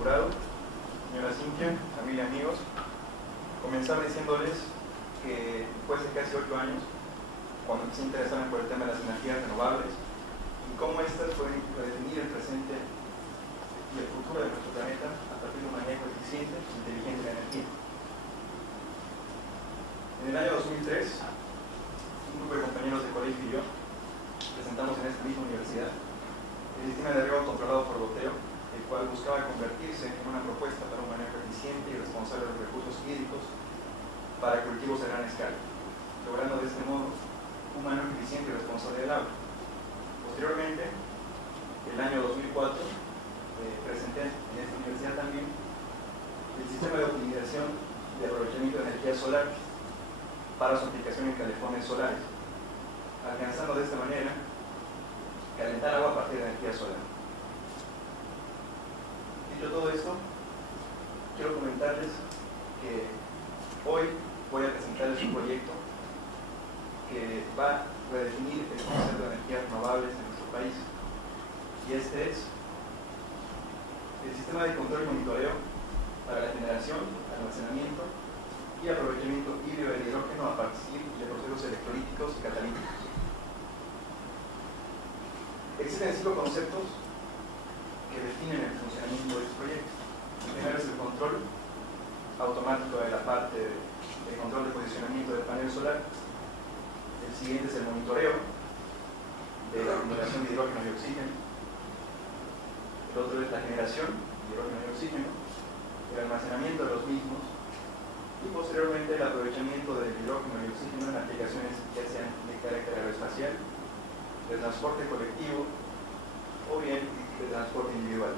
jurado, señora Cintia, familia, amigos, comenzar diciéndoles que después de casi 8 años, cuando se interesaron por el tema de las energías renovables y cómo estas pueden definir el presente y el futuro de nuestro planeta a partir de un manejo eficiente e inteligente de la energía. En el año 2003, un grupo de compañeros de colegio y yo presentamos en esta misma universidad el sistema de riego controlado por goteo, el cual buscaba convertirse en una propuesta para un manejo eficiente y responsable de los recursos hídricos para cultivos a gran escala, logrando de este modo un manejo eficiente y responsable del agua. Posteriormente, el año 2004, presenté en esta universidad también el sistema de optimización y aprovechamiento de energía solar para su aplicación en calefones solares, alcanzando de esta manera calentar agua a partir de energía solar. Dicho todo esto, quiero comentarles que hoy voy a presentarles un proyecto que va a redefinir el concepto de energías renovables en nuestro país. Y este es el sistema de control y monitoreo para la generación, almacenamiento y aprovechamiento hídrico del hidrógeno a partir de procesos electrolíticos y catalíticos. Existen 5 conceptos que definen el funcionamiento de este proyecto. El primero es el control automático de la parte de control de posicionamiento del panel solar. El siguiente es el monitoreo de la acumulación de hidrógeno y oxígeno. El otro es la generación de hidrógeno y oxígeno, el almacenamiento de los mismos y posteriormente el aprovechamiento del hidrógeno y oxígeno en aplicaciones ya sean de carácter aeroespacial, de transporte colectivo o bien de transporte individual.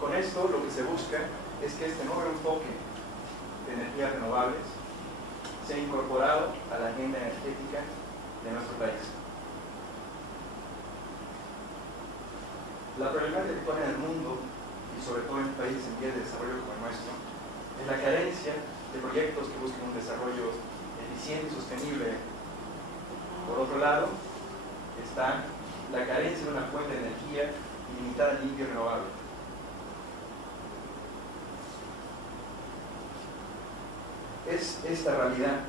Con esto lo que se busca es que este nuevo enfoque de energías renovables sea incorporado a la agenda energética de nuestro país. La problemática actual en el mundo, y sobre todo en países en vías de desarrollo como el nuestro, es la carencia de proyectos que busquen un desarrollo eficiente y sostenible. Por otro lado, está la carencia de una fuente de energía ilimitada, limpia y renovable. Es esta realidad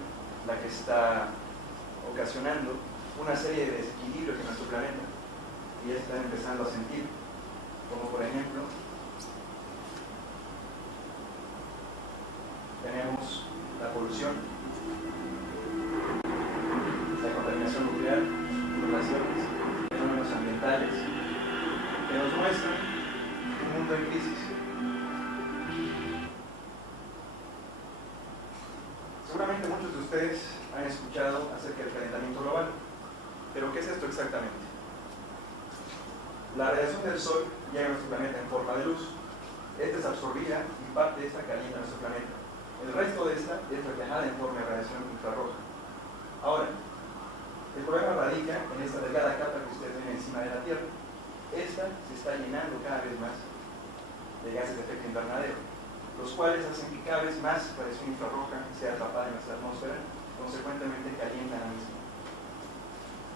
la que está ocasionando una serie de desequilibrios en nuestro planeta y ya están empezando a sentir, como por ejemplo tenemos la polución, la contaminación nuclear, inundaciones, fenómenos ambientales que nos muestran un mundo en crisis. Seguramente muchos de ustedes han escuchado acerca del calentamiento global, pero ¿qué es esto exactamente? La radiación del Sol llega a nuestro planeta en forma de luz. Esta es absorbida y parte de esta calienta nuestro planeta. El resto de esta es reflejada en forma de radiación infrarroja. Ahora, el problema radica en esta delgada capa que ustedes ven encima de la Tierra. Esta se está llenando cada vez más de gases de efecto invernadero, los cuales hacen que cada vez más radiación infrarroja sea atrapada en nuestra atmósfera, consecuentemente calientan la misma.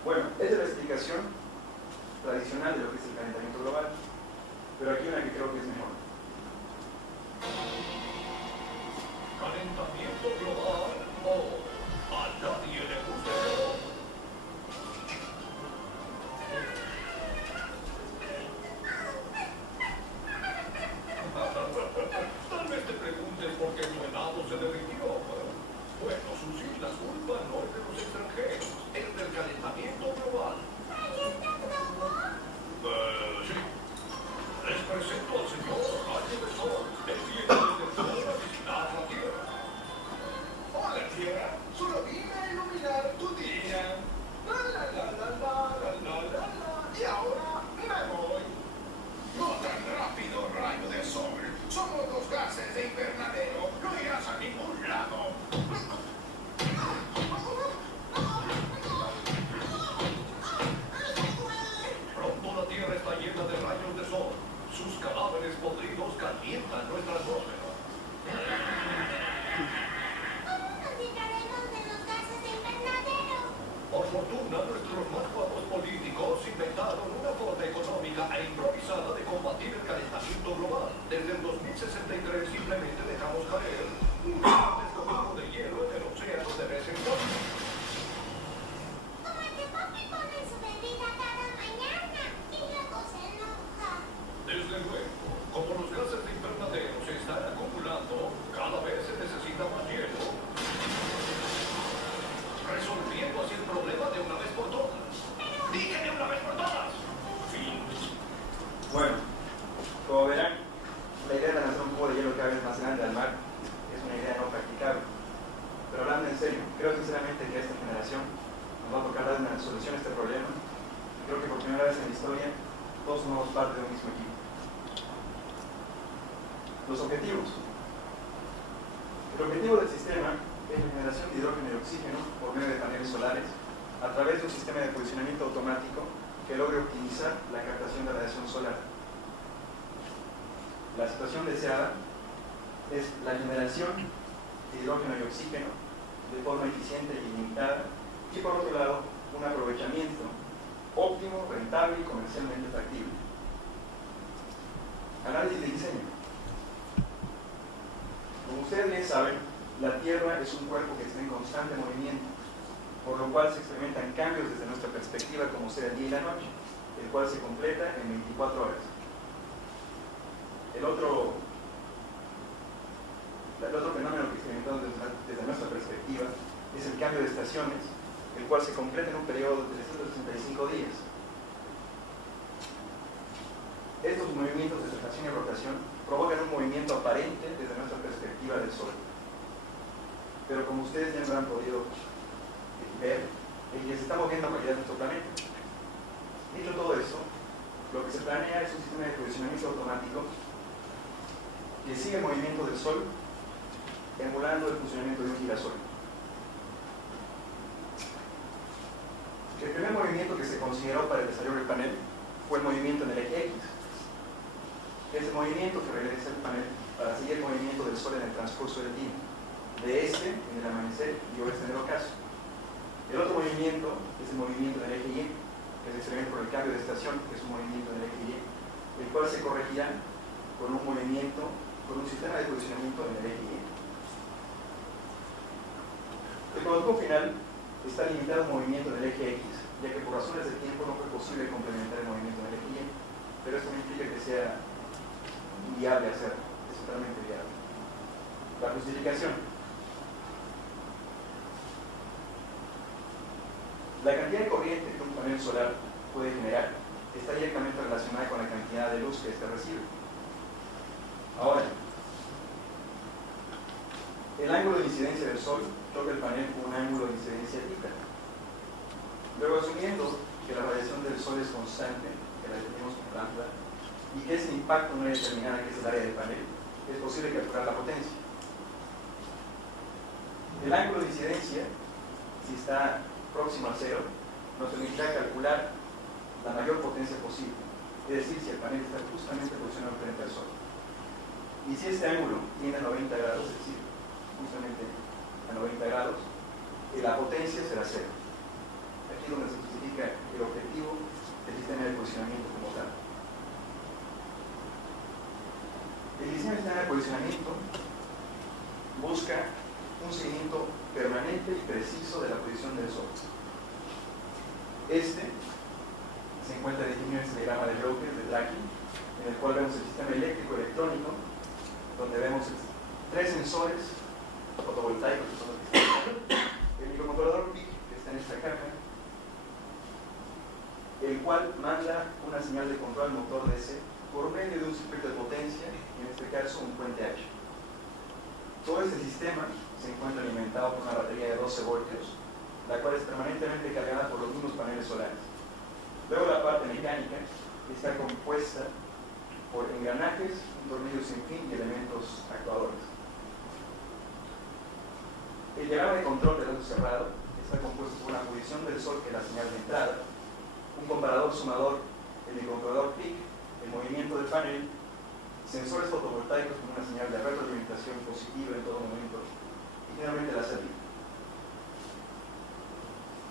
Bueno, esta es la explicación tradicional de lo que es el calentamiento global, pero aquí una que creo que es mejor. Calentamiento global o a nadie le gusta. Tal vez te preguntes por qué tu helado se derritió. Bueno, Susi, la culpa no es de los extranjeros, es del calentamiento global. Sí. Les presento al señor Rayo de Sol, el viene desde el sol a visitar la Tierra. Hola, Tierra, solo vine a iluminar tu día. La la la la la la la la la. Y ahora me voy. No tan rápido, Rayo de Sol. Somos los gases de invernadero. No irás a ningún lado. 2063 simplemente dejamos caer un gigantesco globo de hielo en el océano de vez en cuando. Como que papi pone su bebida cada mañana y luego se enoja. Desde luego, como los gases de invernadero se están acumulando, cada vez se necesita más hielo. Resolviendo así el problema de una vez por todas. ¡Dije de una vez por todas! Fin. Bueno, como verán, la idea de lanzar un cubo de hielo cada vez más grande al mar es una idea no practicable. Pero hablando en serio, creo sinceramente que esta generación nos va a tocar dar una solución a este problema. Creo que por primera vez en la historia todos somos parte de un mismo equipo. Los objetivos. El objetivo del sistema es la generación de hidrógeno y oxígeno por medio de paneles solares a través de un sistema de posicionamiento automático que logre optimizar la captación de radiación solar. La situación deseada es la generación de hidrógeno y oxígeno de forma eficiente y limitada y por otro lado un aprovechamiento óptimo, rentable y comercialmente factible. Análisis de diseño. Como ustedes bien saben, la Tierra es un cuerpo que está en constante movimiento, por lo cual se experimentan cambios desde nuestra perspectiva como sea el día y la noche, el cual se completa en 24 horas. El otro fenómeno que experimentamos desde nuestra perspectiva es el cambio de estaciones, el cual se completa en un periodo de 365 días. Estos movimientos de traslación y rotación provocan un movimiento aparente desde nuestra perspectiva del Sol. Pero como ustedes ya habrán podido ver, el que se está moviendo en realidad nuestro planeta. Dicho todo eso, lo que se planea es un sistema de posicionamiento automático que sigue el movimiento del Sol, emulando el funcionamiento de un girasol. El primer movimiento que se consideró para el desarrollo del panel fue el movimiento en el eje X. Ese movimiento que regresa el panel para seguir el movimiento del Sol en el transcurso del día, de este en el amanecer y oeste en el ocaso. El otro movimiento es el movimiento en el eje Y, que se experimenta por el cambio de estación, que es un movimiento en el eje Y, el cual se corregirá con un movimiento, con un sistema de posicionamiento en el eje Y. El producto final está limitado al movimiento en el eje X, ya que por razones de tiempo no fue posible complementar el movimiento en el eje Y, pero esto no implica que sea inviable hacerlo, es totalmente viable. La justificación. La cantidad de corriente que un panel solar puede generar está directamente relacionada con la cantidad de luz que éste recibe. Ahora, el ángulo de incidencia del Sol toca el panel con un ángulo de incidencia θ. Luego, asumiendo que la radiación del Sol es constante, que la definimos como lambda, y que ese impacto no es determinada, que es el área del panel, es posible calcular la potencia. El ángulo de incidencia, si está próximo a cero, nos permitirá calcular la mayor potencia posible, es decir, si el panel está justamente posicionado frente al Sol. Y si este ángulo tiene 90 grados, es decir, justamente a 90 grados, la potencia será cero. Aquí es donde se justifica el objetivo del sistema de posicionamiento como tal. El diseño del sistema de posicionamiento busca un seguimiento permanente y preciso de la posición del Sol. Este se encuentra definido en este diagrama de Broglie, de Draghi, en el cual vemos el sistema eléctrico electrónico, donde vemos tres sensores fotovoltaicos, que son los que están. El microcontrolador PIC, que está en esta caja, el cual manda una señal de control al motor DC por medio de un circuito de potencia, en este caso un puente H. Todo este sistema se encuentra alimentado por una batería de 12 voltios, la cual es permanentemente cargada por los mismos paneles solares. Luego la parte mecánica está compuesta por engranajes, un tornillo sin fin y elementos actuadores. El diagrama de control de datos cerrado está compuesto por una posición del Sol, que es la señal de entrada, un comparador sumador, el microcontrolador PIC, el movimiento del panel, sensores fotovoltaicos con una señal de retroalimentación positiva en todo momento y finalmente la salida.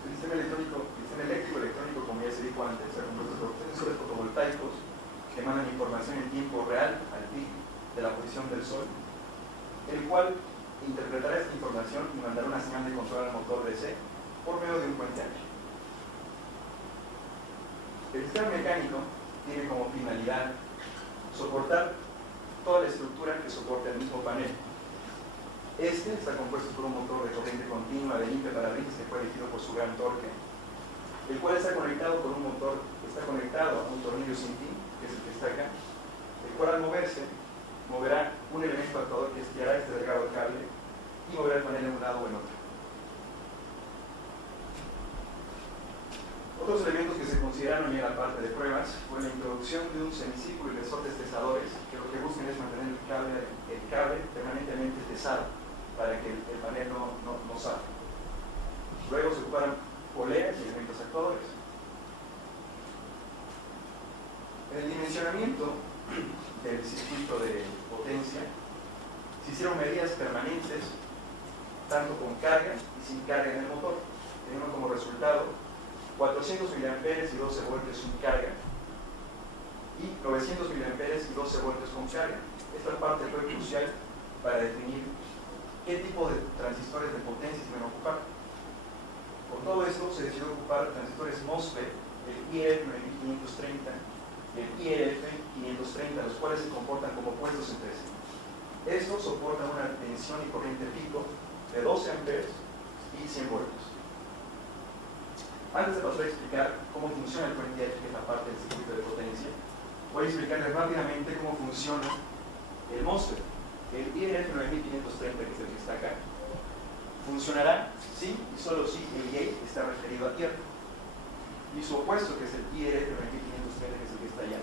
El sistema eléctrico electrónico, como ya se dijo antes, está compuesto por sensores fotovoltaicos que mandan información en tiempo real al PIC de de la posición del Sol, el cual interpretará esta información y mandará una señal de control al motor DC por medio de un puente ancho. El sistema mecánico tiene como finalidad soportar toda la estructura que soporte el mismo panel. Este está compuesto por un motor de corriente continua de limpia parabrisas que fue elegido por su gran torque, el cual está conectado con un motor que está conectado a un tornillo sin fin, que es el que está acá, el cual al moverse moverá un elemento actuador que estirará este delgado cable y moverá el panel en un lado o en otro. Otros elementos que se consideraron en la parte de pruebas fue la introducción de un semicírculo y resortes tesadores que lo que buscan es mantener el cable permanentemente tesado para que el panel no salga. Luego se ocuparon poleas y elementos actuadores. En el dimensionamiento del circuito de potencia se hicieron medidas permanentes tanto con carga y sin carga en el motor, teniendo como resultado 400 mA y 12 voltios sin carga y 900 mA y 12 voltios con carga. Esta parte fue crucial para definir qué tipo de transistores de potencia se iban a ocupar. Por todo esto se decidió ocupar transistores MOSFET, el IRF 9530 y el IRF 530, los cuales se comportan como opuestos entre sí. Estos soportan una tensión y corriente pico de 12 amperes y 100 voltios. Antes de pasar a explicar cómo funciona el puente H, que es la parte del circuito de potencia, voy a explicarles rápidamente cómo funciona el MOSFET. El IRF 9530, que es el que está acá, funcionará si y solo si el gate está referido a tierra. Y su opuesto, que es el IRF 9530, que es el que está allá,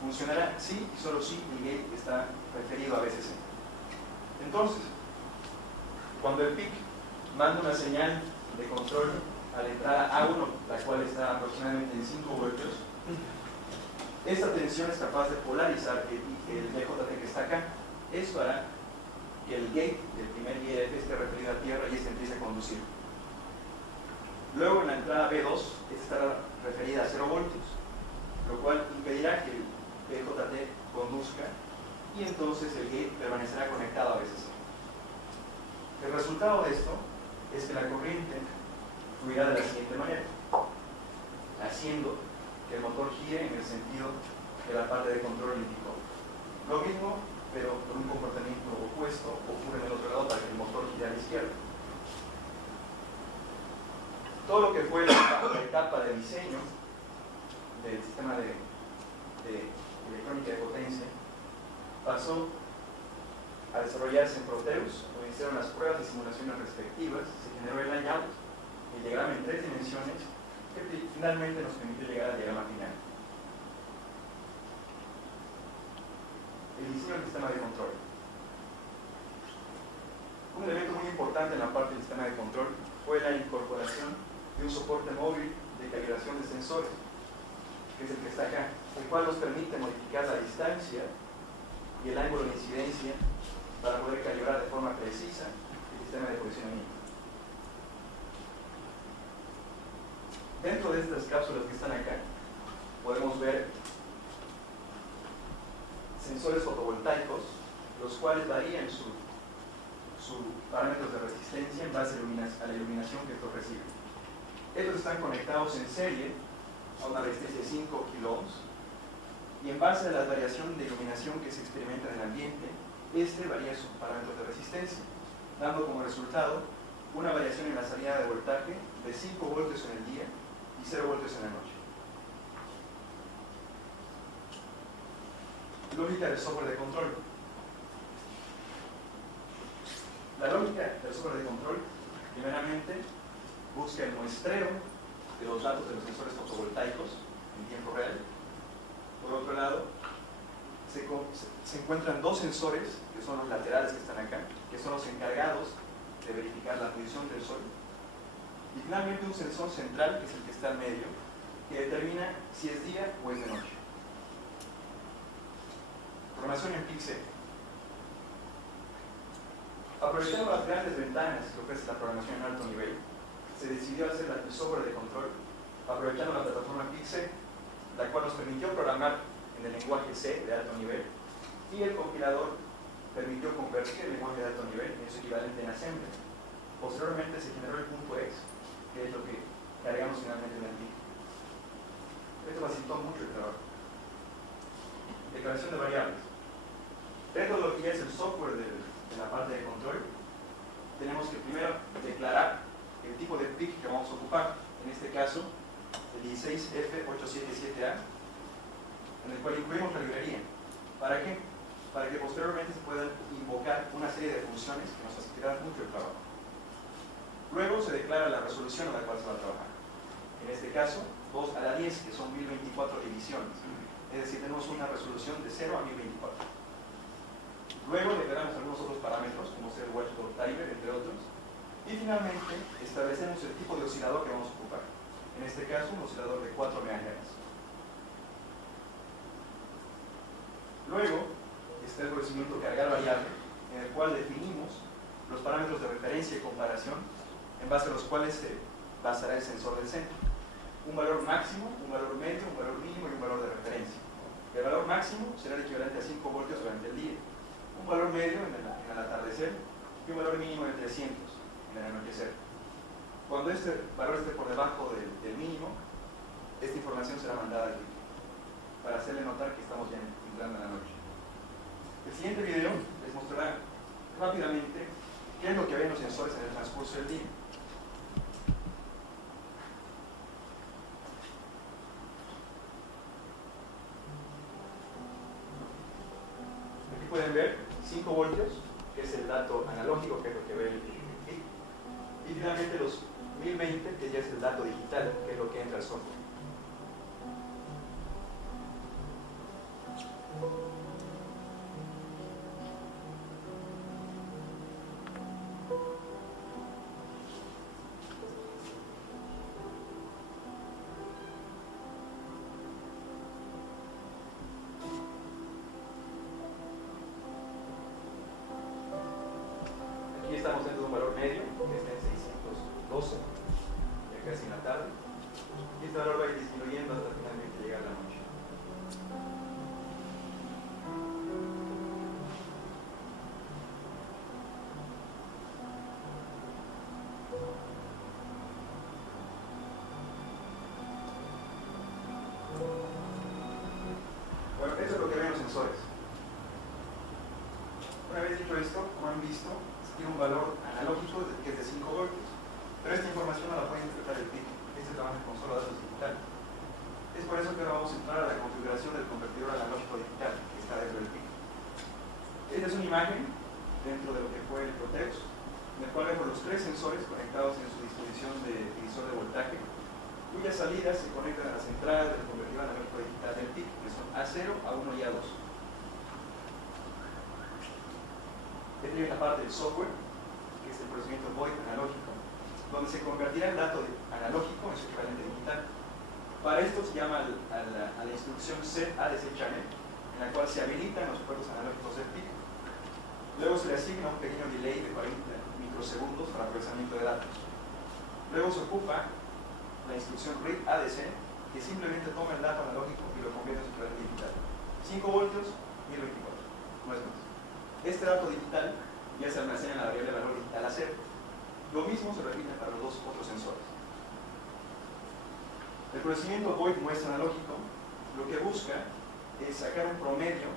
funcionará si y solo si el gate está referido a VCC. Entonces, cuando el PIC manda una señal de control a la entrada A1, la cual está aproximadamente en 5 voltios, esta tensión es capaz de polarizar el BJT que está acá. Esto hará que el gate del primer IRF esté referido a tierra y este empiece a conducir. Luego en la entrada B2, esta estará referida a 0 voltios, lo cual impedirá que el BJT conduzca y entonces el gate permanecerá conectado a VCC. El resultado de esto es que la corriente fluirá de la siguiente manera, haciendo que el motor gire en el sentido que la parte de control indicó. Lo mismo, pero con un comportamiento opuesto, ocurre en el otro lado para que el motor gire a la izquierda. Todo lo que fue la etapa de diseño del sistema de electrónica de potencia pasó a desarrollarse en Proteus, donde hicieron las pruebas de simulaciones respectivas, se generó el layout, el diagrama en 3 dimensiones, que finalmente nos permitió llegar al diagrama final. El diseño del sistema de control. Un elemento muy importante en la parte del sistema de control fue la incorporación de un soporte móvil de calibración de sensores, que es el que está acá, el cual nos permite modificar la distancia y el ángulo de incidencia para poder calibrar de forma precisa el sistema de posicionamiento. Dentro de estas cápsulas que están acá, podemos ver sensores fotovoltaicos, los cuales varían sus parámetros de resistencia en base a la iluminación que estos reciben. Estos están conectados en serie a una resistencia de 5 kiloohms y en base a la variación de iluminación que se experimenta en el ambiente, este varía sus parámetros de resistencia, dando como resultado una variación en la salida de voltaje de 5 voltios en el día y 0 voltios en la noche. Lógica del software de control. La lógica del software de control, primeramente, busca el muestreo de los datos de los sensores fotovoltaicos en tiempo real. Por otro lado, se encuentran dos sensores, que son los laterales que están acá, que son los encargados de verificar la posición del Sol. Y finalmente un sensor central, que es el que está al medio, que determina si es día o es de noche. Programación en PIC-C. Aprovechando las grandes ventanas que ofrece la programación en alto nivel, se decidió hacer el software de control aprovechando la plataforma PIC-C, la cual nos permitió programar en el lenguaje C de alto nivel y el compilador permitió convertir el lenguaje de alto nivel en su equivalente en assembly. Posteriormente se generó el punto X, que es lo que cargamos finalmente en el PIC. Esto facilitó mucho el trabajo. Declaración de variables. Dentro de lo que ya es el software de la parte de control, tenemos que primero declarar el tipo de PIC que vamos a ocupar. En este caso, el 16F877A, en el cual incluimos la librería. ¿Para qué? Para que posteriormente se puedan invocar una serie de funciones que nos facilitarán mucho el trabajo. Luego se declara la resolución a la cual se va a trabajar. En este caso, 2 a la 10, que son 1024 divisiones. Es decir, tenemos una resolución de 0 a 1024. Luego declaramos algunos otros parámetros, como ser watchdog timer, entre otros. Y finalmente, establecemos el tipo de oscilador que vamos a ocupar. En este caso, un oscilador de 4 MHz. Luego, está el procedimiento cargar variable, en el cual definimos los parámetros de referencia y comparación, en base a los cuales se basará el sensor del centro. Un valor máximo, un valor medio, un valor mínimo y un valor de referencia. El valor máximo será el equivalente a 5 voltios durante el día, un valor medio en el atardecer y un valor mínimo de 300 en el anochecer. Cuando este valor esté por debajo del mínimo, esta información será mandada aquí, para hacerle notar que estamos ya entrando en la noche. El siguiente video les mostrará rápidamente qué es lo que ven los sensores en el transcurso del día. Aquí pueden ver 5 voltios, que es el dato analógico, que es lo que ve el PIC, y finalmente los 1020, que ya es el dato digital, que es lo que entra al software. Aquí estamos dentro de un valor medio, que está en 612, ya casi en la tarde, y este valor va a ir disminuyendo hasta finalmente llegar a la noche. Bueno, eso es lo que ven los sensores. Una vez dicho esto, como han visto, tiene un valor analógico que es de 5 voltios, pero esta información no la puede interpretar el PIC. Este trabaja con solo datos digitales. Es por eso que ahora vamos a entrar a la configuración del convertidor analógico digital que está dentro del PIC. Esta es una imagen dentro de lo que fue el Proteus, en el cual vemos los 3 sensores conectados en su disposición de divisor de voltaje, cuyas salidas se conectan a las entradas del convertidor analógico digital del PIC, que son A0, A1 y A2. Esta es la parte del software, que es el procedimiento void analógico, donde se convertirá el dato analógico en su equivalente digital. Para esto se llama a la instrucción set ADC channel, en la cual se habilitan los puertos analógicos del PIC. Luego se le asigna un pequeño delay de 40 microsegundos para procesamiento de datos. Luego se ocupa la instrucción read ADC, que simplemente toma el dato analógico y lo convierte en su equivalente digital. 5 voltios, 1024, no es más. Este dato digital ya se almacena en la variable valor digital a 0. Lo mismo se repite para los 2 otros sensores. El procedimiento void muestra analógico lo que busca es sacar un promedio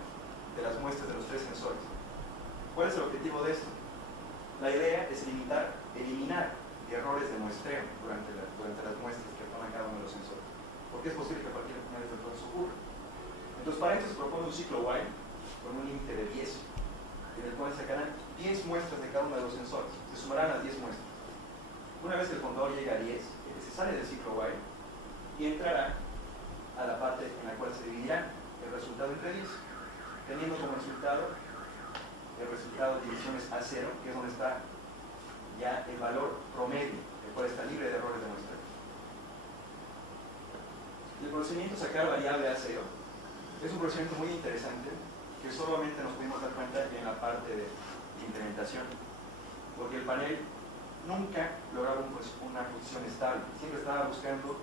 de las muestras de los 3 sensores. ¿Cuál es el objetivo de esto? La idea es eliminar errores de muestreo durante las muestras que toman cada uno de los sensores, porque es posible que a partir de finales del proceso ocurra. Entonces, para esto se propone un ciclo while con un límite de 10, en el cual sacarán 10 muestras de cada uno de los sensores. Se sumarán las 10 muestras. Una vez que el contador llega a 10, se sale del ciclo while y entrará a la parte en la cual se dividirá el resultado entre 10, teniendo como resultado el resultado de divisiones a 0, que es donde está ya el valor promedio, el cual está libre de errores de muestreo. El procedimiento sacar variable a 0 es un procedimiento muy interesante que solamente nos pudimos dar cuenta ya en la parte de implementación, porque el panel nunca lograba una posición estable, siempre estaba buscando,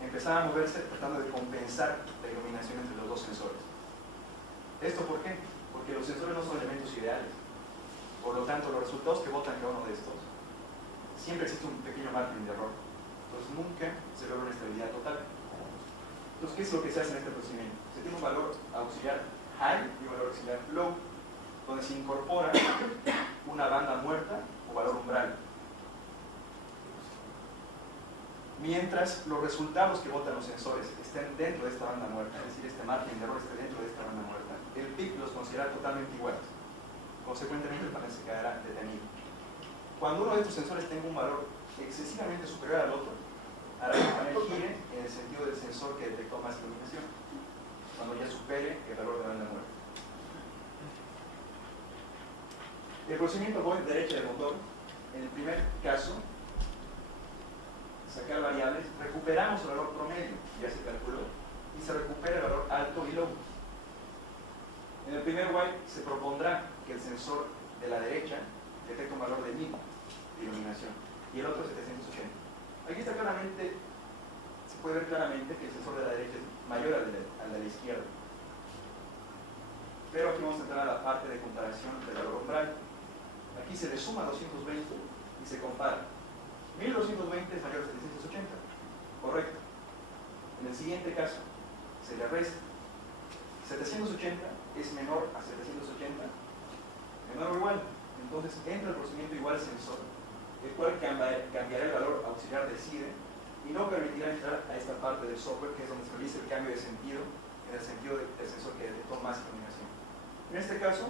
empezaba a moverse tratando de compensar la iluminación entre los 2 sensores. ¿Esto por qué? porque los sensores no son elementos ideales. Por lo tanto, los resultados que botan cada uno de estos, siempre existe un pequeño margen de error. Entonces nunca se logra una estabilidad total. Entonces, ¿qué es lo que se hace en este procedimiento? Se tiene un valor auxiliar high y un valor auxiliar low, donde se incorpora una banda muerta o valor umbral. Mientras los resultados que botan los sensores estén dentro de esta banda muerta, es decir, este margen de error esté dentro de esta banda muerta, el PIC los considera totalmente iguales. Consecuentemente, el panel se quedará detenido. Cuando uno de estos sensores tenga un valor excesivamente superior al otro, hará que el panel gire en el sentido del sensor que detectó más iluminación, cuando ya supere el valor de banda muerta. El procedimiento voy derecha del motor, en el primer caso, sacar variables, recuperamos el valor promedio, ya se calculó, y se recupera el valor alto y low. En el primer while se propondrá que el sensor de la derecha detecta un valor de 1000 de iluminación y el otro 780. Aquí está claramente, se puede ver claramente que el sensor de la derecha es mayor al de la izquierda. Pero aquí vamos a entrar a la parte de comparación del valor umbral. Aquí se le suma 220 y se compara. 1220 es mayor a 780. Correcto. En el siguiente caso, se le resta. 780 es menor a 780, menor o igual. Entonces entra el procedimiento igual sensor, el cual cambiará el valor auxiliar de SIDE y no permitirá entrar a esta parte del software, que es donde se realiza el cambio de sentido, en el sentido del sensor que detectó más iluminación. En este caso,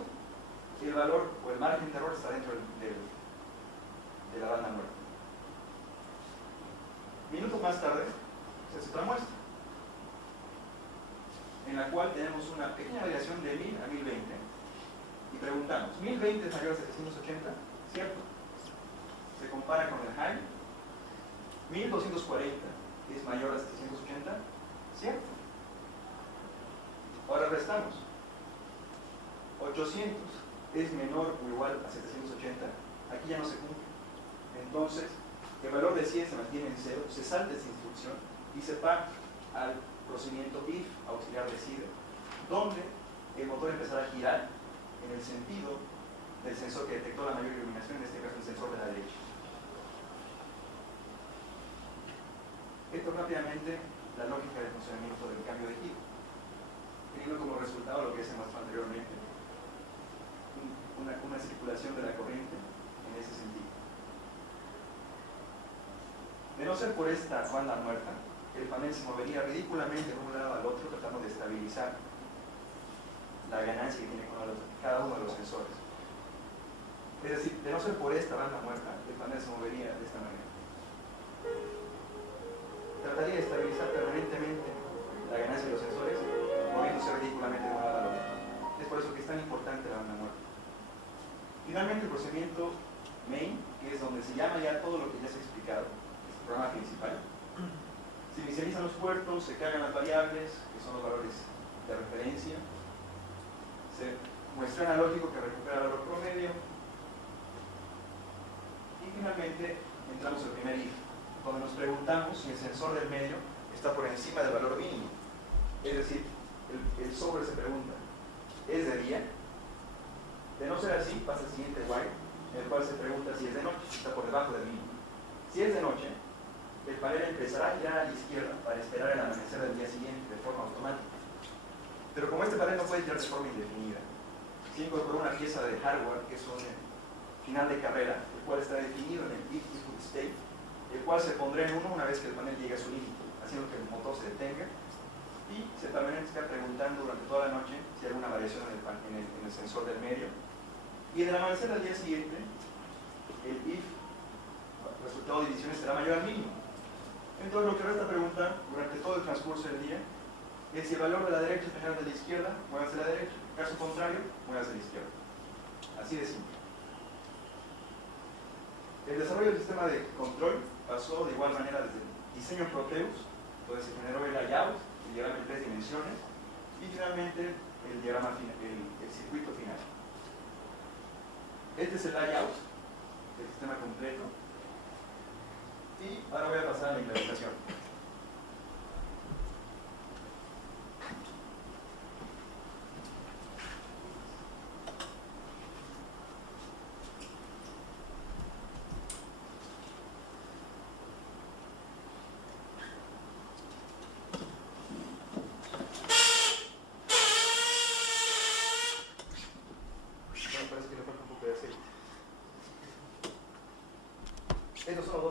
el valor o el margen de error está dentro de la banda muerta. Minutos más tarde, se hace otra muestra, en la cual tenemos una pequeña variación de 1000 a 1020 y preguntamos, ¿1020 es mayor a 780? ¿Cierto? Se compara con el high. 1240 es mayor a 780, ¿cierto? Ahora restamos. 800 es menor o igual a 780, aquí ya no se cumple. Entonces, el valor de 100 se mantiene en 0, se salta esta instrucción y se va al procedimiento if auxiliar de SIDE, donde el motor empezará a girar en el sentido del sensor que detectó la mayor iluminación, en este caso el sensor de la derecha. Esto rápidamente la lógica de funcionamiento del cambio de giro, teniendo como resultado lo que se mostró anteriormente, una circulación de la corriente en ese sentido. De no ser por esta banda muerta, el panel se movería ridículamente de un lado al otro tratando de estabilizar la ganancia que tiene con cada uno de los sensores. Es decir, de no ser por esta banda muerta, el panel se movería de esta manera. Trataría de estabilizar permanentemente la ganancia de los sensores, moviéndose ridículamente de un lado al otro. Es por eso que es tan importante la banda muerta. Finalmente, el procedimiento main, que es donde se llama ya todo lo que ya se ha explicado, es el programa principal. Se inicializan los puertos, se cargan las variables, que son los valores de referencia, se muestra analógico que recupera el valor promedio, y finalmente entramos al primer if, donde nos preguntamos si el sensor del medio está por encima del valor mínimo. Es decir, el software se pregunta, ¿es de día? De no ser así, pasa el siguiente while, en el cual se pregunta si es de noche, si está por debajo del mínimo. Si es de noche, el panel empezará a girar a la izquierda para esperar el amanecer del día siguiente de forma automática. Pero como este panel no puede girar de forma indefinida, se incorporó una pieza de hardware que es un final de carrera, el cual está definido en el if input state, el cual se pondrá en 1 una vez que el panel llegue a su límite, haciendo que el motor se detenga y se permanece preguntando durante toda la noche si hay alguna variación en el sensor del medio. Y en el amanecer del día siguiente, el if resultado de divisiones será mayor al mínimo. Entonces lo que resta preguntar durante todo el transcurso del día es si el valor de la derecha es menor al de la izquierda, muévase a la derecha. Caso contrario, muévase a la izquierda. Así de simple. El desarrollo del sistema de control pasó de igual manera desde el diseño Proteus, donde se generó el layout, el diagrama en 3 dimensiones, y finalmente el diagrama final, el circuito final. Este es el layout del sistema completo. Y ahora voy a pasar a la implementación.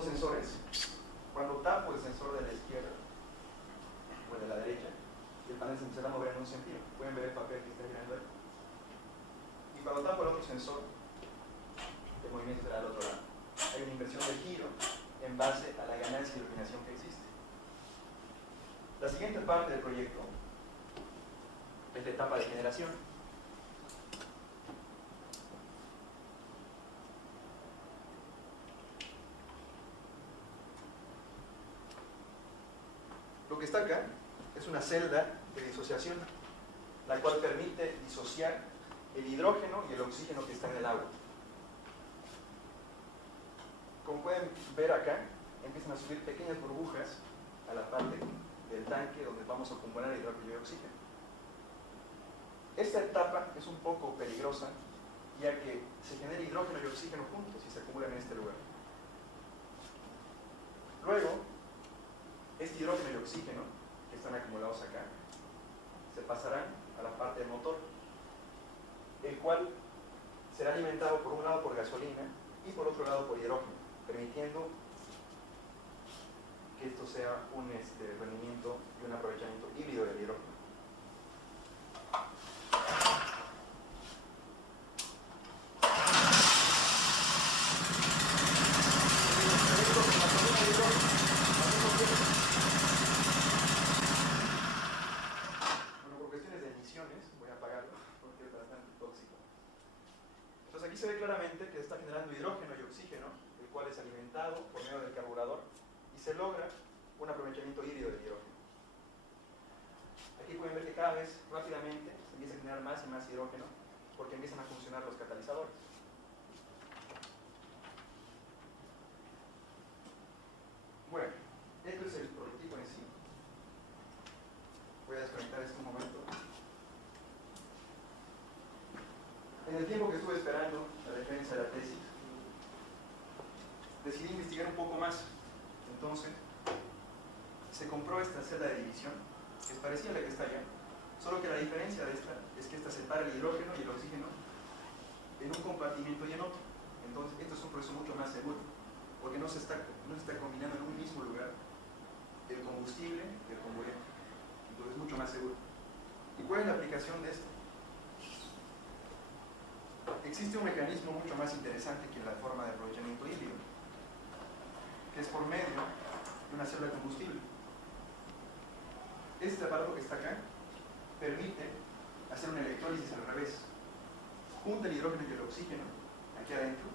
dos sensores. Cuando tapo el sensor de la izquierda o de la derecha, el panel se empezará a mover en un sentido. Pueden ver el papel que está girando ahí. Y cuando tapo el otro sensor, el movimiento será al otro lado. Hay una inversión de giro en base a la ganancia de iluminación que existe. La siguiente parte del proyecto es la etapa de generación. Lo que está acá es una celda de disociación, la cual permite disociar el hidrógeno y el oxígeno que está en el agua. Como pueden ver acá, empiezan a subir pequeñas burbujas a la parte del tanque donde vamos a acumular hidrógeno y oxígeno. Esta etapa es un poco peligrosa, ya que se genera hidrógeno y oxígeno juntos y se acumulan en este lugar. Luego, este hidrógeno y oxígeno que están acumulados acá se pasarán a la parte del motor, el cual será alimentado por un lado por gasolina y por otro lado por hidrógeno, permitiendo que esto sea un rendimiento y un aprovechamiento híbrido del hidrógeno. Bueno, por cuestiones de emisiones, voy a apagarlo porque es bastante tóxico. Entonces aquí se ve claramente que se está generando hidrógeno y oxígeno, el cual es alimentado por medio del carburador, y se logra un aprovechamiento híbrido del hidrógeno. Aquí pueden ver que cada vez rápidamente se empieza a generar más y más hidrógeno porque empiezan a funcionar los catalizadores. Bueno, esto es el prototipo en sí. Voy a desconectar esto un momento. En el tiempo que estuve esperando la defensa de la tesis, decidí investigar un poco más. Entonces, se compró esta celda de división, que es parecida a la que está allá, solo que la diferencia de esta es que esta separa el hidrógeno y el oxígeno en un compartimiento y en otro. Entonces, esto es un proceso mucho más seguro, porque no se está combinando en un mismo lugar el combustible y el comburente. Entonces, es mucho más seguro. ¿Y cuál es la aplicación de esto? Existe un mecanismo mucho más interesante que la forma de aprovechamiento híbrido, que es por medio de una célula de combustible. Este aparato que está acá permite hacer una electrólisis al revés. Junta el hidrógeno y el oxígeno aquí adentro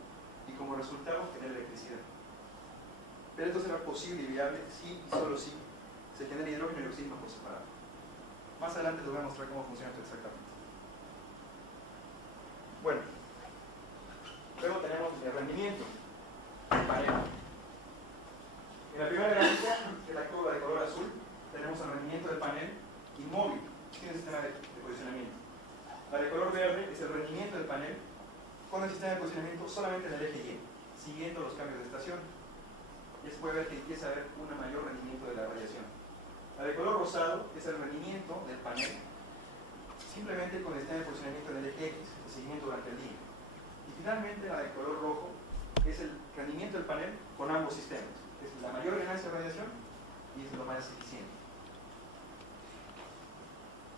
y como resultado obtener electricidad. Pero esto será posible y viable si y solo si se genera hidrógeno y oxígeno por separado. Más adelante les voy a mostrar cómo funciona esto exactamente. Bueno, luego tenemos el rendimiento del panel. En la primera gráfica, que es la curva de color azul, tenemos el rendimiento del panel inmóvil, sin el sistema de posicionamiento. La de color verde es el rendimiento del panel con el sistema de posicionamiento solamente en el eje Y, siguiendo los cambios de estación. Ya se puede ver que empieza a haber un mayor rendimiento de la radiación. La de color rosado es el rendimiento del panel simplemente con el sistema de posicionamiento en el eje X, el seguimiento durante el día. Y finalmente la de color rojo es el rendimiento del panel con ambos sistemas. Es la mayor ganancia de radiación y es lo más eficiente.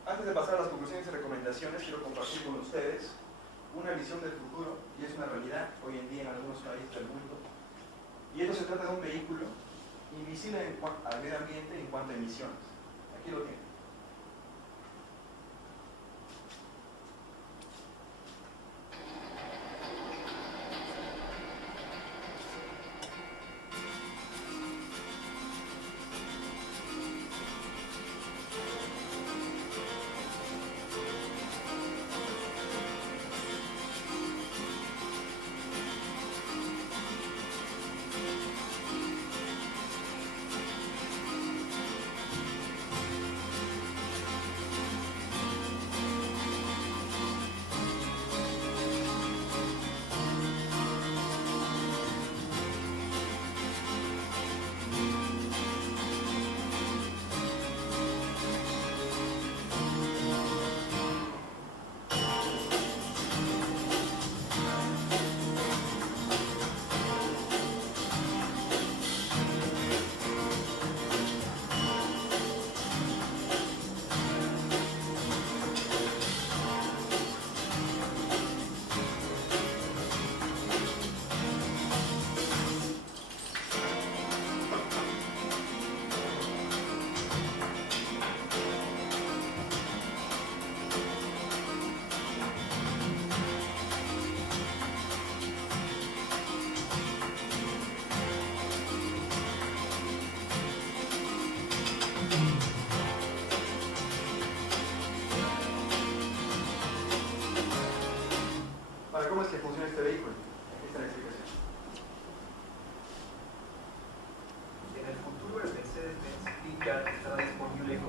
Antes de pasar a las conclusiones y recomendaciones, quiero compartir con ustedes una visión del futuro, y es una realidad hoy en día en algunos países del mundo. Y esto se trata de un vehículo invisible al medio ambiente en cuanto a emisiones. Aquí lo tienen.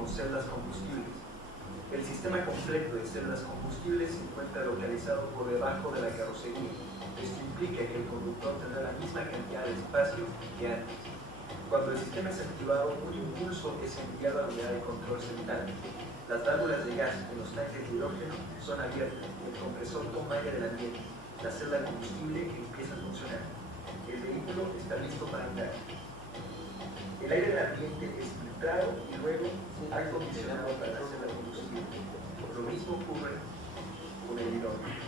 con celdas combustibles. El sistema completo de celdas combustibles se encuentra localizado por debajo de la carrocería. Esto implica que el conductor tendrá la misma cantidad de espacio que antes. Cuando el sistema es activado, un impulso es enviado a la unidad de control central. Las válvulas de gas en los tanques de hidrógeno son abiertas. El compresor toma aire del ambiente. La celda de combustible empieza a funcionar. El vehículo está listo para andar. El aire del ambiente es filtrado y luego acondicionado para la celda de combustible. Lo mismo ocurre con el hidrógeno.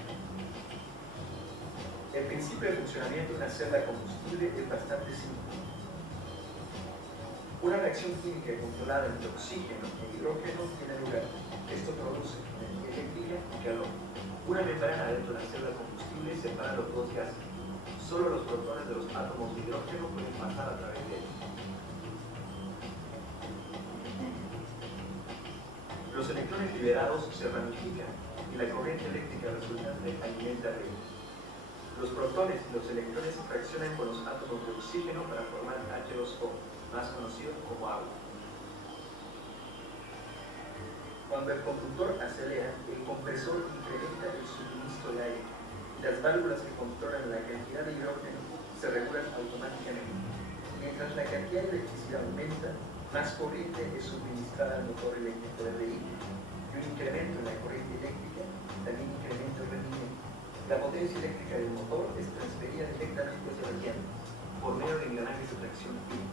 El principio de funcionamiento de una celda de combustible es bastante simple. Una reacción química controlada entre oxígeno e hidrógeno tiene lugar. Esto produce energía eléctrica y calor. Una membrana dentro de la celda de combustible separa los dos gases. Solo los protones de los átomos de hidrógeno pueden pasar a través de él. Los electrones liberados se ramifican y la corriente eléctrica resultante alimenta el reino. Los protones y los electrones reaccionan con los átomos de oxígeno para formar H2O, más conocido como agua. Cuando el conductor acelera, el compresor incrementa el suministro de aire y las válvulas que controlan la cantidad de hidrógeno se regulan automáticamente. Mientras la cantidad de electricidad aumenta, más corriente es suministrada al motor eléctrico del vehículo y un incremento en la corriente eléctrica también incrementa el rendimiento. La potencia eléctrica del motor es transferida directamente hacia las llantas por medio de engranajes de tracción fina.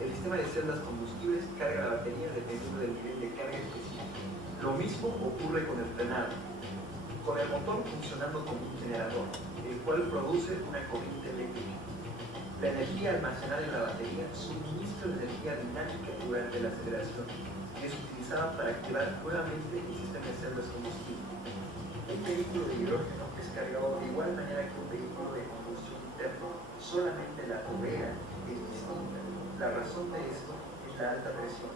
El sistema de celdas combustibles carga la batería dependiendo del nivel de carga específico. Lo mismo ocurre con el frenado, con el motor funcionando como un generador, el cual produce una corriente eléctrica. La energía almacenada en la batería suministra energía dinámica durante la aceleración y es utilizada para activar nuevamente el sistema de celdas combustibles. Un vehículo de hidrógeno es cargado de igual manera que un vehículo de combustión interna, solamente la bobera es distinta. La razón de esto es la alta presión,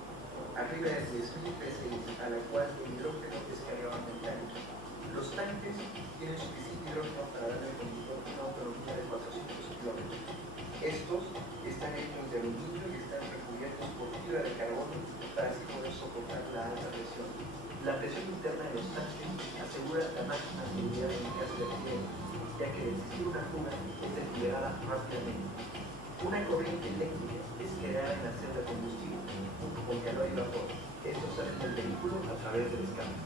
arriba de 10.000 psi, a la cual el hidrógeno es cargado en el tanque. Los tanques tienen suficiente hidrógeno para darle al conductor una autonomía de 400 kilómetros. Estos están hechos de aluminio y están recubiertos por fibra de carbono para así poder soportar la alta presión. La presión interna de los tanques asegura la máxima seguridad en caso de accidente, ya que al existir una fuga es liberada rápidamente. Una corriente eléctrica es creada en la celda de combustible, junto con calor y vapor. Estos salen del vehículo a través del escape.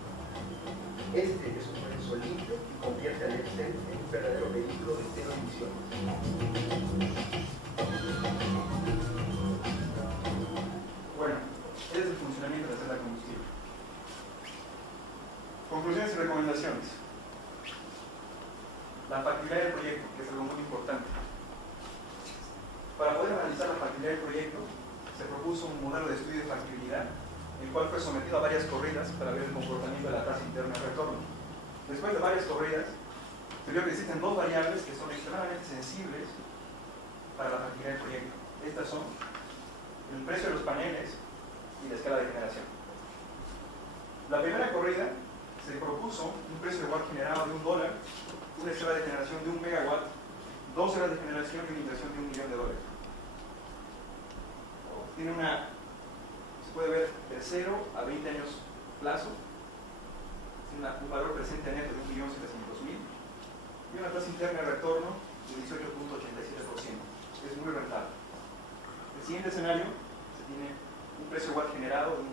Este es un proceso limpio y convierte al Excel en un verdadero vehículo de cero emisiones. Bueno, ese es el funcionamiento de la celda de combustible. Conclusiones y recomendaciones. La factibilidad del proyecto, que es algo muy importante. Para poder analizar la factibilidad del proyecto, se propuso un modelo de estudio de factibilidad, el cual fue sometido a varias corridas para ver el comportamiento de la tasa interna de retorno. Después de varias corridas, se vio que existen dos variables que son extremadamente sensibles para la factibilidad del proyecto. Estas son el precio de los paneles y la escala de generación. La primera corrida se propuso un precio de watt generado de $1, una escala de generación de 1 megawatt, 2 horas de generación y una inversión de $1.000.000. Tiene se puede ver de 0 a 20 años plazo, tiene un valor presente neto de 1.700.000 y una tasa interna de retorno de 18.87%. Es muy rentable. El siguiente escenario se tiene un precio watt generado de $1,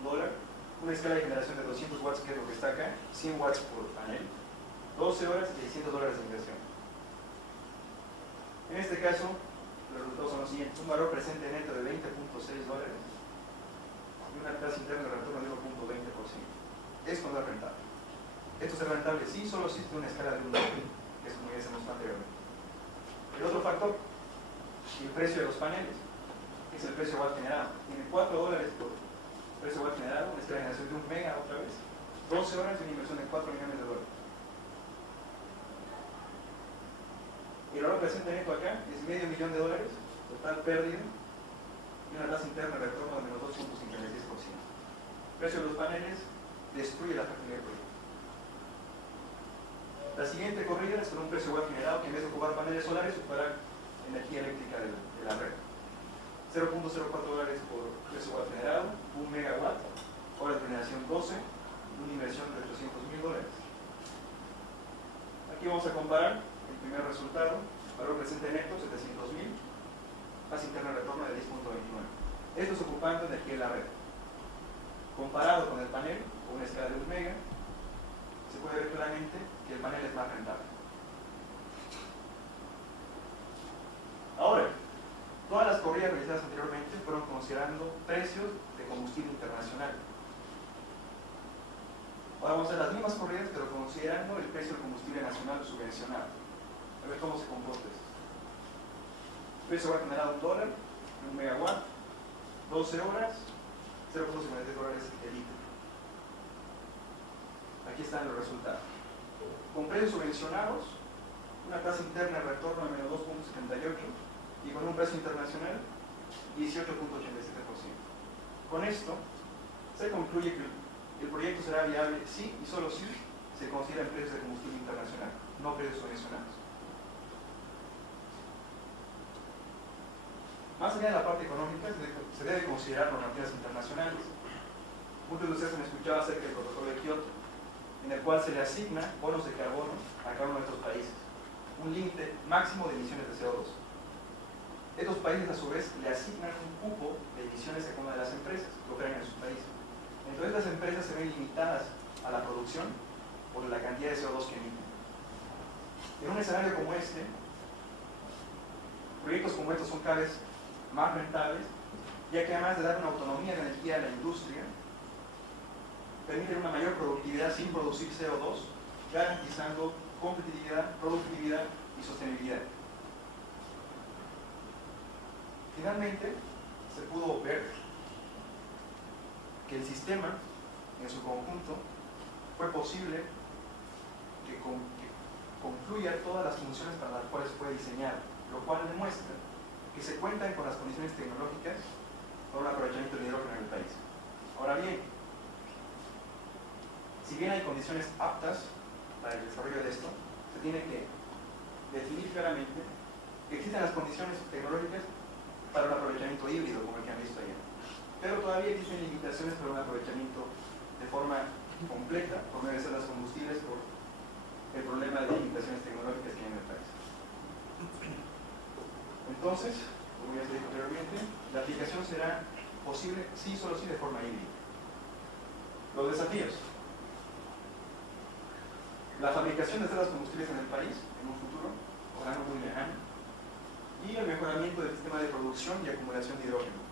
una escala de generación de 200 watts, que es lo que está acá, 100 watts por panel, 12 horas y $600 de inversión. En este caso, los resultados son los siguientes: un valor presente neto de $20.6 y una tasa interna de retorno de 1.20%. Esto no es rentable. Esto es rentable si solo existe una escala de 1, que es como ya se mostró anteriormente. El otro factor, el precio de los paneles, es el precio watt generado. Tiene $4 por precio watt generado, una escala de generación de 1 mega otra vez, 12 horas y una inversión de $4 millones. El valor presente neto acá es $500.000, total pérdida y una tasa interna de retorno de menos 2.56%. El precio de los paneles destruye la factibilidad del proyecto. La siguiente corrida es con un precio watt generado que en vez de ocupar paneles solares ocupará energía eléctrica de la red. $0.04 por precio watt generado, 1 megawatt, horas de vamos a comparar el primer resultado, valor presente neto 700.000, tasa interna de retorno de 10.29. Esto es ocupando energía en la red. Comparado con el panel, con una escala de 1 mega, se puede ver claramente que el panel es más rentable. Ahora, todas las corridas realizadas anteriormente fueron considerando precios de combustible internacional. Ahora vamos a hacer las mismas corridas, pero considerando el precio del combustible nacional subvencionado. A ver cómo se comporta esto. El precio va a generar $1, 1 megawatt, 12 horas, 0.53 dólares el litro. Aquí están los resultados. Con precios subvencionados, una tasa interna de retorno de menos 2.78 y con un precio internacional 18.87%. Con esto, se concluye que el proyecto será viable si y solo si se consideran precios de combustible internacional, no precios subvencionados. Más allá de la parte económica, se debe considerar normativas internacionales. Muchos de ustedes han escuchado acerca del protocolo de Kioto, en el cual se le asigna bonos de carbono a cada uno de estos países, un límite máximo de emisiones de CO2. Estos países, a su vez, le asignan un cupo de emisiones a cada una de las empresas que operan en su país. Entonces, las empresas se ven limitadas a la producción por la cantidad de CO2 que emiten. En un escenario como este, proyectos como estos son cada vez más rentables, ya que además de dar una autonomía de energía a la industria, permiten una mayor productividad sin producir CO2, garantizando competitividad, productividad y sostenibilidad. Finalmente, se pudo ver que el sistema en su conjunto fue posible que concluya todas las funciones para las cuales fue diseñado, lo cual demuestra que se cuentan con las condiciones tecnológicas para un aprovechamiento del hidrógeno en el país. Ahora bien, si bien hay condiciones aptas para el desarrollo de esto, se tiene que definir claramente que existen las condiciones tecnológicas para un aprovechamiento híbrido, como el que han visto ayer. Pero todavía existen limitaciones para un aprovechamiento de forma completa, por medio de celdas combustibles, por el problema de limitaciones tecnológicas que hay en el país. Entonces, como ya se dijo anteriormente, la aplicación será posible, sí, solo sí, de forma híbrida. Los desafíos. La fabricación de celdas combustibles en el país, en un futuro, ojalá no muy lejano, y el mejoramiento del sistema de producción y acumulación de hidrógeno.